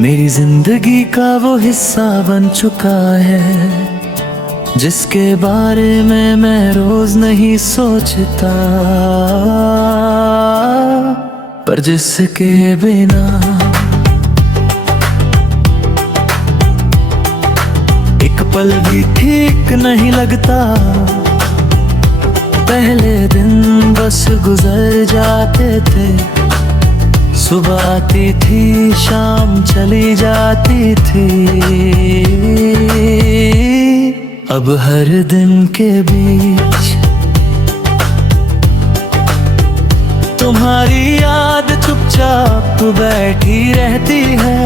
मेरी जिंदगी का वो हिस्सा बन चुका है जिसके बारे में मैं रोज नहीं सोचता, पर जिसके बिना एक पल भी ठीक नहीं लगता। पहले दिन बस गुजर जाते थे, सुबह आती थी शाम चली जाती थी। अब हर दिन के बीच तुम्हारी याद चुपचाप बैठी रहती है।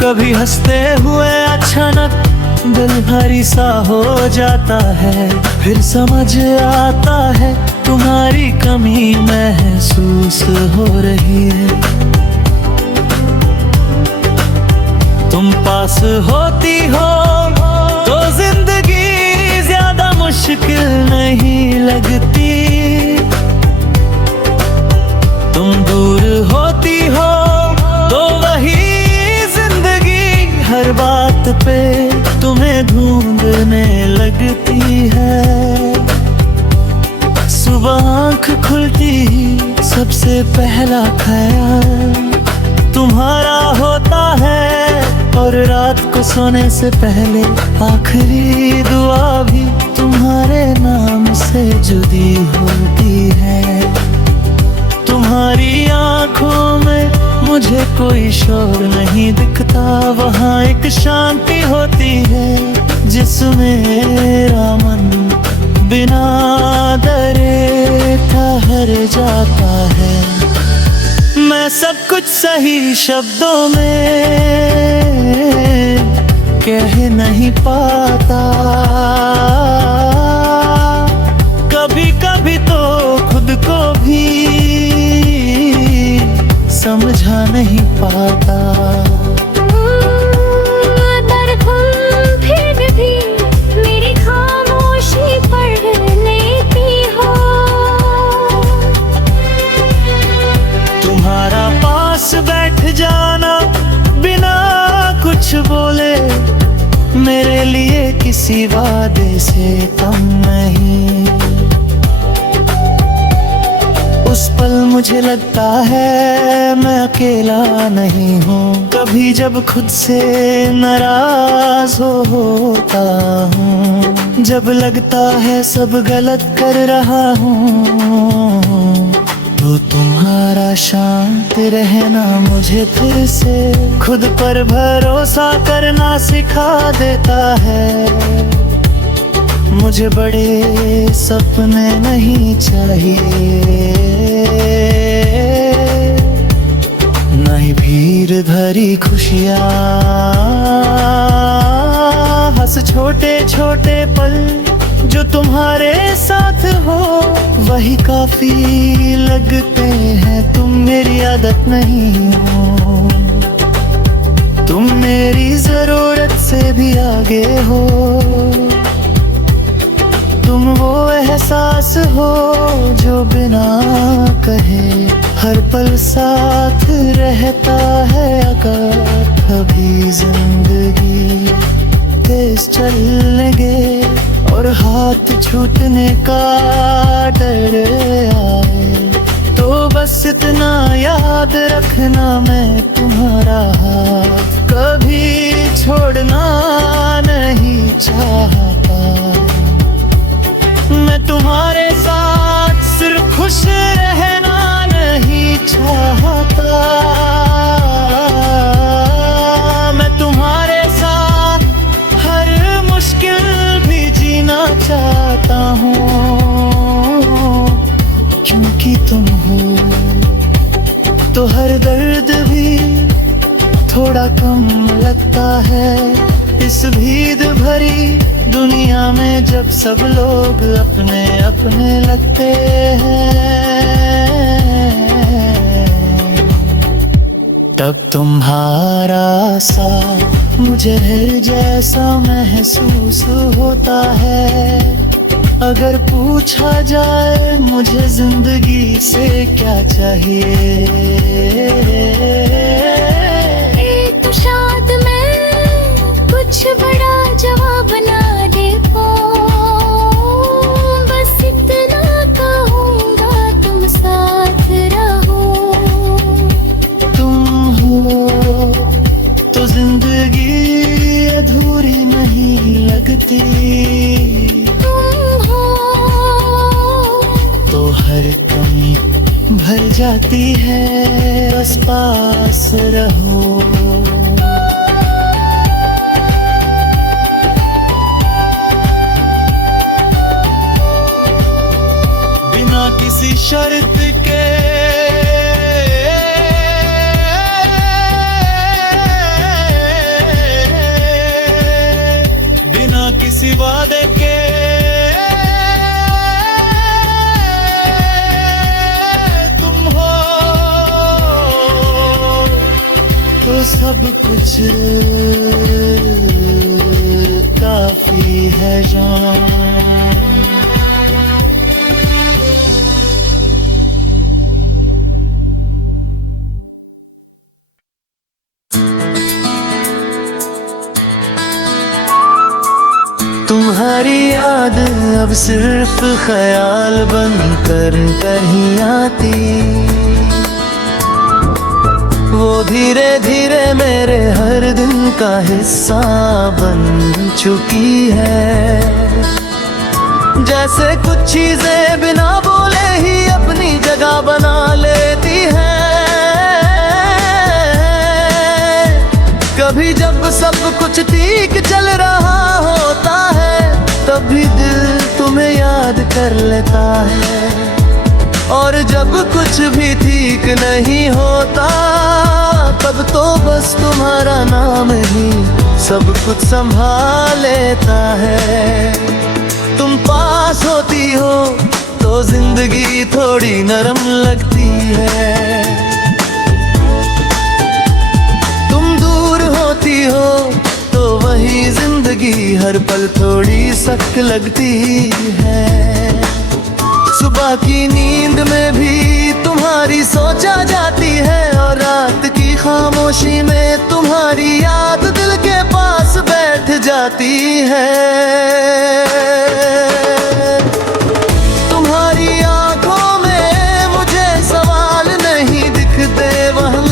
कभी हंसते हुए अचानक दिल भारी सा हो जाता है, फिर समझ आता है तुम्हारी कमी महसूस हो रही है। तुम पास होती हो तो जिंदगी ज्यादा मुश्किल नहीं लगती। तुम दूर होती हो तो वही जिंदगी हर बात पे तुम्हें ढूंढने लगती है। सुबह आँख खुलती ही सबसे पहला ख्याल तुम्हारा होता है, और रात को सोने से पहले आखिरी दुआ भी तुम्हारे नाम से जुड़ी होती है। तुम्हारी आँखों में मुझे कोई शोर नहीं दिखता, वहाँ एक शांति होती है जिसमें मेरा मन बिना डरे ठहर जाता है। मैं सब कुछ सही शब्दों में कह नहीं पाता, कभी कभी तो खुद को भी समझा नहीं पाता। बैठ जाना बिना कुछ बोले मेरे लिए किसी वादे से कम नहीं। उस पल मुझे लगता है मैं अकेला नहीं हूँ, कभी जब खुद से नाराज होता हूँ, जब लगता है सब गलत कर रहा हूँ, तो तुम्हारा शांत रहना मुझे फिर से खुद पर भरोसा करना सिखा देता है। मुझे बड़े सपने नहीं चाहिए, न ही भीड़ भरी खुशियाँ, हंस छोटे छोटे पल जो तुम्हारे साथ हो वही काफी लगते हैं। तुम मेरी आदत नहीं हो, तुम मेरी जरूरत से भी आगे हो। तुम वो एहसास हो जो बिना कहे हर पल साथ रहता है। अगर कभी जिंदगी तेज चल लगे और हाथ छूटने का डर आए, तो बस इतना याद रखना मैं तुम्हारा हाथ कभी छोड़ना नहीं चाहता। मैं तुम्हारे साथ सिर्फ खुश रहना नहीं चाहता, मैं तुम्हारे साथ हर मुश्किल भी जीना चाहता हूँ। क्योंकि तुम हो तो हर दर्द भी थोड़ा कम लगता है। इस भीड़ भरी दुनिया में जब सब लोग अपने अपने लगते हैं, तब तुम्हारा साथ मुझे हर जैसा महसूस होता है। अगर पूछा जाए मुझे जिंदगी से क्या चाहिए, एक शाम कुछ बड़ा जवाब ना दे पाऊं, बस इतना कहूँगा तुम साथ रहो। तुम हो तो जिंदगी अधूरी नहीं लगती, तुम हो तो हर कमी भर जाती है, बस पास रहो। बिना किसी शर्त के बिना किसी वादे के तुम हो तो सब कुछ काफी है जान। तुम्हारी याद अब सिर्फ ख्याल बनकर कहीं आती, वो धीरे धीरे मेरे हर दिन का हिस्सा बन चुकी है। जैसे कुछ चीजें बिना बोले ही अपनी जगह बना लेती हैं। कभी जब सब कुछ ठीक चल रहा होता है, तभी दिल तुम्हें याद कर लेता है, और जब कुछ भी ठीक नहीं होता, तब तो बस तुम्हारा नाम ही सब कुछ संभाल लेता है। तुम पास होती हो तो जिंदगी थोड़ी नरम लगती है, तुम दूर होती हो तो वही जिंदगी हर पल थोड़ी सख्त लगती है। सुबह की नींद में भी तुम्हारी सोचा जाती है, और रात की खामोशी में तुम्हारी याद दिल के पास बैठ जाती है। तुम्हारी आंखों में मुझे सवाल नहीं दिखते, वहाँ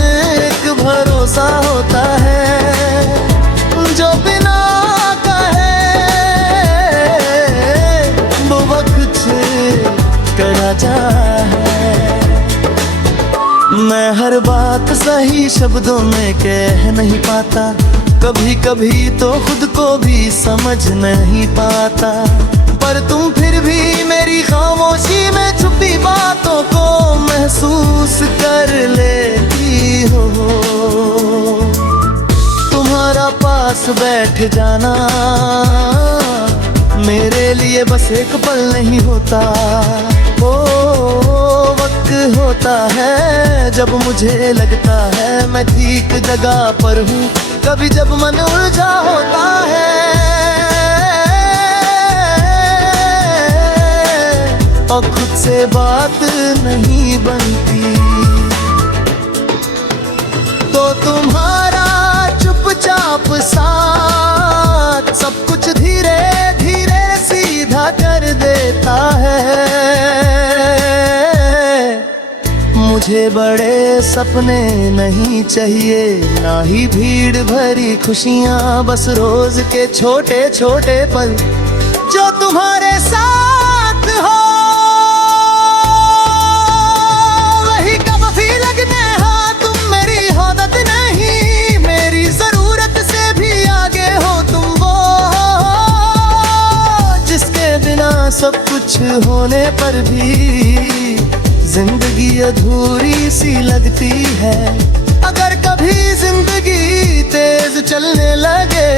एक भरोसा होता है जो बिना कहे वो वक्त से करा है। मैं हर बात सही शब्दों में कह नहीं पाता, कभी कभी तो खुद को भी समझ नहीं पाता, पर तुम फिर भी मेरी खामोशी में छुपी बातों को महसूस कर लेती हो। तुम्हारा पास बैठ जाना मेरे लिए बस एक पल नहीं होता, वो वक्त होता है जब मुझे लगता है मैं ठीक जगह पर हूँ, कभी जब मन उलझा होता है और खुद से बात नहीं बनती, तो तुम्हारा चुपचाप साथ सब कुछ धीरे धीरे सीधा कर देता है। मुझे बड़े सपने नहीं चाहिए, ना ही भीड़ भरी खुशियाँ, बस रोज के छोटे छोटे पल जो तुम्हारे साथ हो, वही काफी लगने। हाँ, तुम मेरी आदत नहीं, मेरी जरूरत से भी आगे हो तुम, वो जिसके बिना सब कुछ होने पर भी जिंदगी अधूरी सी लगती है। अगर कभी जिंदगी तेज चलने लगे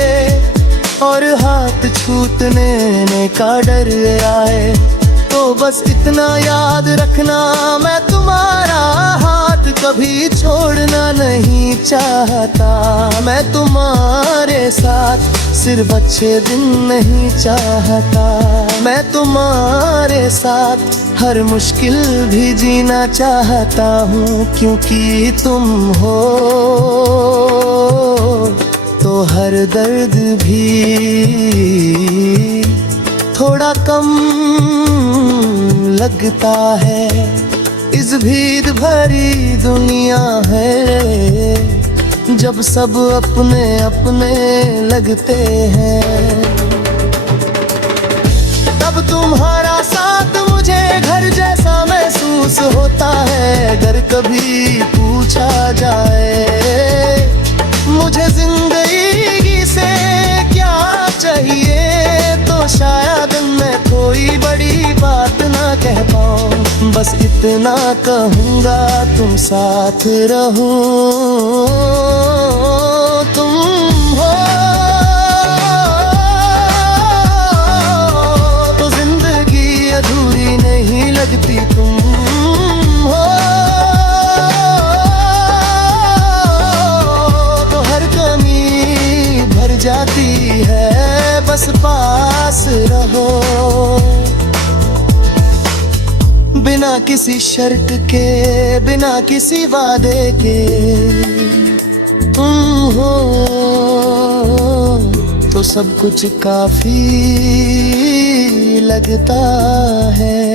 और हाथ छूटने का डर आए, तो बस इतना याद रखना, मैं तुम्हारा हाथ कभी छोड़ना नहीं चाहता। मैं तुम्हारे साथ सिर्फ अच्छे दिन नहीं चाहता, मैं तुम्हारे साथ हर मुश्किल भी जीना चाहता हूँ, क्योंकि तुम हो तो हर दर्द भी थोड़ा कम लगता है। इस भीड़ भरी दुनिया है जब सब अपने अपने लगते हैं, तब तुम्हारा साथ मुझे घर जैसा महसूस होता है। अगर कभी पूछा जाए मुझे जिंदगी से क्या चाहिए, तो शायद मैं कोई बड़ी बात ना कह पाऊं, बस इतना कहूँगा तुम साथ रहो, तुम हो तो जिंदगी अधूरी नहीं लगती, तुम हो तो हर कमी भर जाती है, बस पास रहो। बिना किसी शर्त के, बिना किसी वादे के, तुम हो तो सब कुछ काफी लगता है।